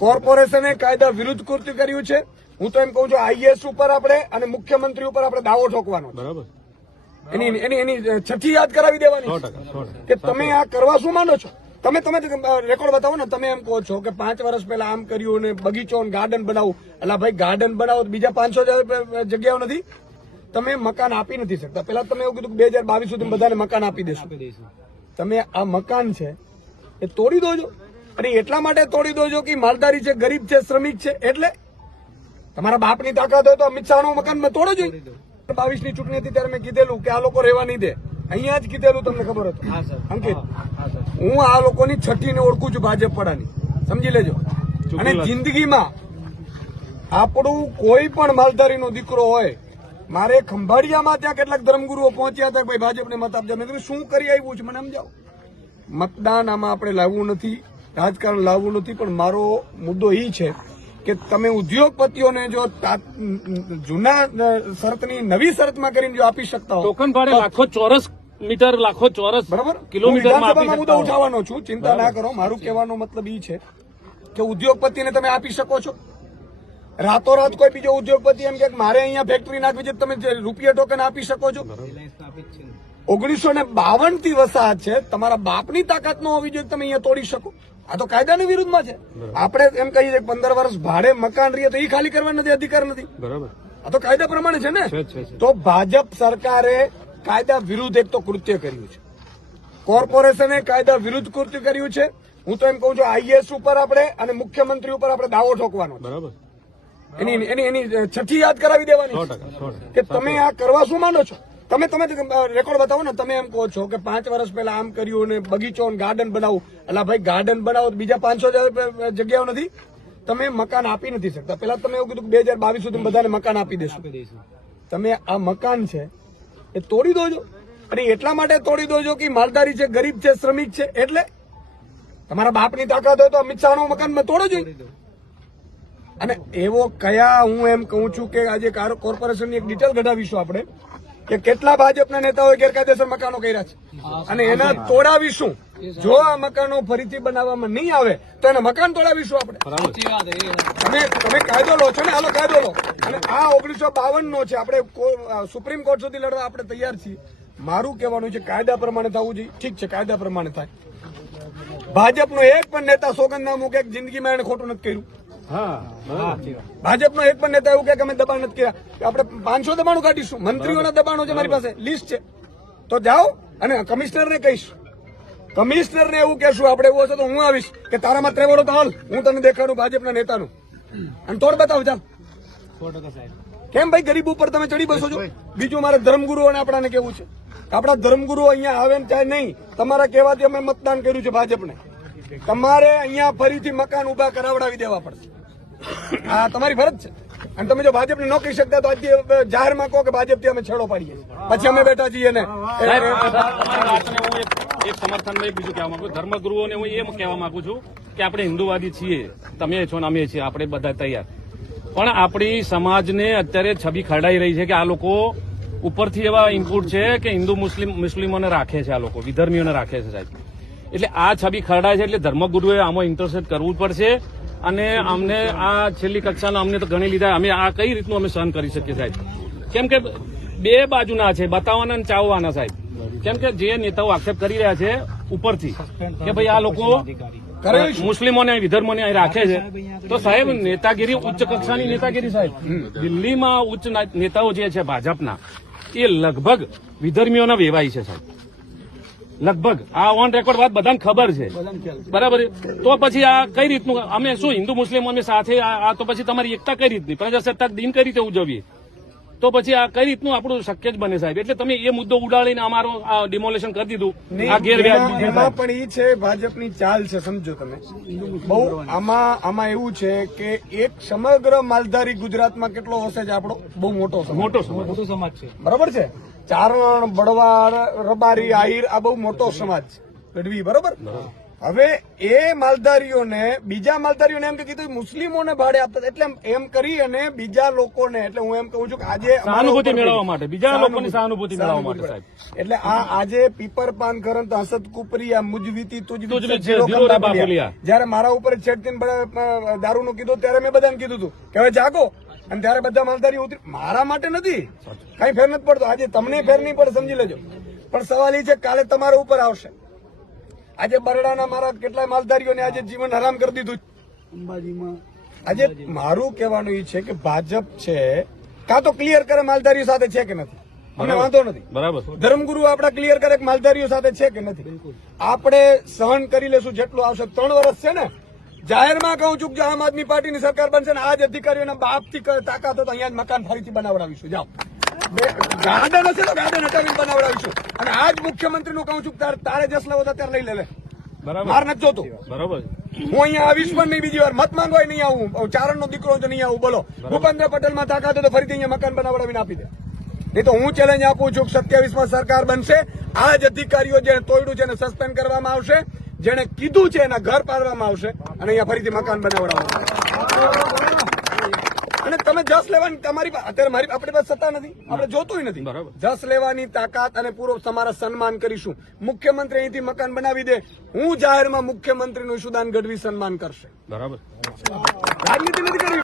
કોર્પોરેશને કાયદા વિરુદ્ધ કૃત્ય કર્યું છે. હું તો એમ કહું છું આઈએએસ ઉપર આપણે અને મુખ્યમંત્રી ઉપર આપણે દાવો ઠોકવાનો બરાબર. એની છઠ્ઠી યાદ કરાવી દેવાની 100% કે તમે આ કરવા શું માંડો છો. તમે રેકોર્ડ બતાવો ને. તમે એમ કહો છો કે 5 વર્ષ પહેલા આમ કર્યું ને બગીચો ગાર્ડન બનાવું. એટલે ભાઈ ગાર્ડન બનાવો તો બીજા 500 જગ્યાઓ નથી. તમે મકાન આપી નથી શકતા. પેલા તમે એવું કીધું કે 2022 સુધી બધાને મકાન આપી દેશો. તમે આ મકાન છે એ તોડી દોજો. અને એટલા માટે તોડી દોજો કે માલધારી છે, ગરીબ છે, શ્રમિક છે. એટલે તમારા બાપની તાકાત હોય તો અમિત શાહનું મકાન તોડો જોઈએ. 22 ની ચૂંટણી હતી ત્યારે મેં કીધેલું કે આ લોકો રહેવા નહીં દે. અહીંયા જ કીધેલું, તમને ખબર હતું અંકિત. હું આ લોકોની છઠ્ઠી ને ઓળખું છું, ભાજપ પડાની, સમજી લેજો. અને જિંદગીમાં આપણું કોઈ પણ માલધારીનો દીકરો હોય, મારે ખંભાળિયામાં ત્યાં કેટલાક ધર્મગુરુઓ પહોંચ્યા હતા, ભાઈ ભાજપને મત આપજો. મેં કીધું શું કરી આવ્યું છે મને સમજાવો. મતદાન આમાં આપણે લાવવું નથી, રાજકારણ લાવવું નથી, પણ મારો મુદ્દો એ છે કે તમે ઉદ્યોગપતિઓને જો જૂના શરતની નવી શરતમાં કરીને જો આપી શકતા હો, ટોકન ભાડે લાખો ચોરસ મીટર, લાખો ચોરસ બરાબર કિલોમીટર મુદ્દો ઉઠાવવાનો છું. ચિંતા ના કરો. મારું કહેવાનો મતલબ એ છે કે ઉદ્યોગપતિને તમે આપી શકો છો. રાતોરાત કોઈ બીજો ઉદ્યોગપતિ એમ કે મારે અહીંયા ફેક્ટરી નાખવી છે, તમે રૂપિયા ટોકન આપી શકો છો. 1952 થી વસાહત છે. તમારા બાપની તાકાત ન હોવી જોઈએ તમે અહીંયા તોડી શકો. આ તો કાયદાની વિરુદ્ધમાં છે. આપણે એમ કહીએ કે 15 વર્ષ ભાડે મકાન રહીએ તો એ ખાલી કરવા નથી, અધિકાર નથી. બરાબર. આ તો કાયદા પ્રમાણે છે ને. તો ભાજપ સરકારે કાયદા વિરુદ્ધ એક તો કૃત્ય કર્યું છે. કોર્પોરેશને કાયદા વિરુદ્ધ કૃત્ય કર્યું છે. હું તો એમ કહું છું આઈએએસ ઉપર આપણે અને મુખ્યમંત્રી ઉપર આપણે દાવો ઠોકવાનો. બરાબર. એની છઠ્ઠી યાદ કરાવી દેવાની 100% કે તમે આ કરવા શું માંડો છો. તમે રેકોર્ડ બતાવો ને. તમે એમ કહો છો કે 5 વર્ષ પહેલા આમ કર્યું ને બગીચો ગાર્ડન બનાવું. એટલે ભાઈ ગાર્ડન બનાવો તો બીજા 500 જગ્યાઓ નથી. તમે મકાન આપી નથી શકતા. પેલા તમે એવું કીધું કે 2022 સુધી બધાને મકાન આપી દેશો. તમે આ મકાન છે એ તોડી દોજો. અને એટલા માટે તોડી દોજો કે માલધારી છે, ગરીબ છે, શ્રમિક છે. એટલે તમારા બાપની તાકાત હોય તો અમિત શાહનું મકાન તોડો જોઈએ. અને એવો કયા, હું એમ કહું છું કે આજે કોર્પોરેશનની એક ડિટેલ કઢાવીશું આપણે કે કેટલા ભાજપના નેતાઓએ ગેરકાયદેસર મકાનો કર્યા છે અને એના તોડાવીશું. જો આ મકાનો ફરીથી બનાવવામાં નહીં આવે તો એના મકાન તોડાવીશું આપણે. તમે કાયદો લો છો ને, હાલો કાયદો લો. અને આ 1952 નો છે. આપણે સુપ્રીમ કોર્ટ સુધી લડવા આપણે તૈયાર છીએ. મારું કહેવાનું છે કાયદા પ્રમાણે થવું જોઈએ. ઠીક છે, કાયદા પ્રમાણે થાય. ભાજપનો એક પણ નેતા સોગંદનામું કે જિંદગીમાં એને ખોટું નથી કર્યું. ભાજપનો એક પણ નેતા એવું કે અમે દબાણ નથી કર્યા. આપણે 500 દબાણો કાઢીશું. મંત્રીઓના દબાણો છે, મારી પાસે લિસ્ટ છે. તો જાઓ અને કમિશનરને કહીશું. કમિશનરને એવું કહેશું આપણે એવું હશે તો હું આવીશ કે તારામાં ત્રેવડો તો હાલ હું તને દેખાડું ભાજપના નેતાનું અને તોડ બતાવ. ચાલ કેમ ભાઈ ગરીબ ઉપર તમે ચડી બસો છો. બીજું મારે ધર્મગુરુઓને આપણાને કેવું છે, આપણા ધર્મગુરુઓ અહીંયા આવે ને ચાહે નહીં, તમારા કહેવાથી અમે મતદાન કર્યું છે ભાજપને. તમારે અહીંયા ફરીથી મકાન ઉભા કરાવડાવી દેવા પડશે. આ તમારી ફરજ છે. અને તમે જો ભાજપને ન કહી શકતા તો આજે જાહેરમાં કહો કે ભાજપથી અમે છેડો પાડીએ, પછી અમે બેઠા છીએ ને. એક સમર્થનમાં બીજું કહેવા માંગુ, ધર્મગુરુઓને હું એમ કહેવા માંગુ છું કે આપણે હિન્દુવાદી છીએ, તમે છો ને અમે છીએ, આપણે બધા તૈયાર. પણ આપણી સમાજને અત્યારે છબી ખરડાઈ રહી છે કે આ લોકો ઉપરથી એવા ઇનપુટ છે કે હિન્દુ મુસ્લિમોને રાખે છે, આ લોકો વિધર્મીઓને રાખે છે સાહેબ. એટલે આ છબી ખરડાય છે. એટલે ધર્મગુરુએ આમાં ઇન્ટરસેપ્ટ કરવું પડશે. અને અમને આ છેલ્લી કક્ષાના અમને તો ગણી લીધા. અમે આ કઈ રીતનું અમે સહન કરી શકીએ સાહેબ. કેમ કે બે બાજુના છે, બતાવવાના અને ચાવવાના સાહેબ. કેમ કે જે નેતાઓ આક્ષેપ કરી રહ્યા છે ઉપરથી કે ભાઈ આ લોકો મુસ્લિમોને વિધર્મોને અહીં રાખે છે, તો સાહેબ નેતાગીરી ઉચ્ચ કક્ષાની નેતાગીરી સાહેબ. દિલ્હીમાં ઉચ્ચ નેતાઓ જે છે ભાજપના, એ લગભગ વિધર્મીઓના વેવાઈ છે સાહેબ. લગભગ આ ઓન રેકોર્ડ વાત બધાને ખબર છે, બરાબર. તો પછી આ કઈ રીતનું અમે શું હિન્દુ મુસ્લિમ અમે સાથે આ તો પછી તમારી એકતા કઈ રીતની, પ્રજાસત્તાક દિન કઈ રીતે ઉજવીએ, તો પછી આ કઈ રીતનું આપણું શક્ય જ બને સાહેબ. એટલે તમે એ મુદ્દો ઉડાડીને અમારો ડિમોલેશન કરી દીધું. આ ગેરવ્યાજબી એમાં પણ એ છે ભાજપની ચાલ છે, સમજો તમે. બહુ આમાં એવું છે કે એક સમગ્ર માલધારી ગુજરાતમાં કેટલો હશે છે આપણો બહુ મોટો સમાજ છે, બરોબર છે. ચારણ, બળવા, રબારી, આહિર આ બહુ મોટો સમાજ છે ગઢવી, બરોબર. હવે એ માલધારીઓને બીજા માલધારીઓને એમ કે કીધું મુસ્લિમોને ભાડે આપતા એટલે એમ કરી અને બીજા લોકોને એટલે હું એમ કહું છું કે આજે અમારા સહાનુભૂતિ ઉપર મેળવવા માટે બીજા લોકોની સહાનુભૂતિ મેળવવા માટે સાહેબ એટલે આ આજે પીપર પાન કરંત હસત કુપરી આ મુજવીતી તુજવીતી, જીરો જીરો કમ બાબુલિયા. બાબુલિયા. જયારે મારા ઉપર છેડતીને દારૂનું કીધું ત્યારે મેં બધાને કીધું હતું કે હવે જાગો અને ત્યારે બધા માલધારીઓ ઉતરી મારા માટે નથી કઈ ફેર નથી પડતો આજે તમને ફેર નહીં પડે સમજી લેજો પણ સવાલ એ છે કે કાલે તમારા ઉપર આવશે આજે બરડાના મારા કેટલાય માલધારીઓને આજે જીવન હરામ કરી દીધું અંબાજીમાં આજે મારું કહેવાનું એ છે કે ભાજપ છે કાં તો ક્લિયર કરે માલધારીઓ સાથે છે કે નથી મને વાંધો નથી બરાબર ધર્મગુરુ આપડા ક્લિયર કરે કે માલધારીઓ સાથે છે કે નથી આપણે સહન કરી લેશું જેટલું આવશે 3 વર્ષ છે ને જાહેરમાં કહું છું કે જો આમ આદમી પાર્ટીની સરકાર બનશે ને આ જ અધિકારીઓના બાપથી તાકાત હોય તો અહીંયા જ મકાન ફરીથી બનાવડાવીશું જાઓ ગાર્ડન હશે તો ગાર્ડન હટાવીને બનાવડાવીશું અને આ જ મુખ્યમંત્રીનું કહું છું કે તારે જસ લેવો તો ત્યારે લઈ લે બરાબર માર નથી જોતું બરાબર હું અહીંયા આવીશ પણ નહીં બીજી વાર મત માંગવા નહીં આવું ચારણનો દીકરો તો નહીં આવું બોલો ભૂપેન્દ્ર પટેલમાં તાકાત હોય તો ફરીથી અહીંયા મકાન બનાવડાવીને આપી દે નહીં તો હું ચેલેન્જ આપું છું કે 27માં સરકાર બનશે આ જ અધિકારીઓ જેને તોડ્યું છે એને સસ્પેન્ડ કરવામાં આવશે જેને કીધું છે એના ઘર પાડવામાં આવશે અને અહીંયા ફરીથી મકાન બનાવવામાં આવશે અને તમે જસ લેવાની તમારી અત્યારે મારી આપણી પાસે સત્તા નથી આપણે જોતું નથી બરાબર. જસ લેવાની તાકાત અને પૂરો તમારા સન્માન કરીશું મુખ્યમંત્રી અહીંથી મકાન બનાવી દે હું જાહેરમાં મુખ્યમંત્રીનું ઈશુદાન ગઢવી સન્માન કરશે બરાબર રાજનીતિ નથી કરવી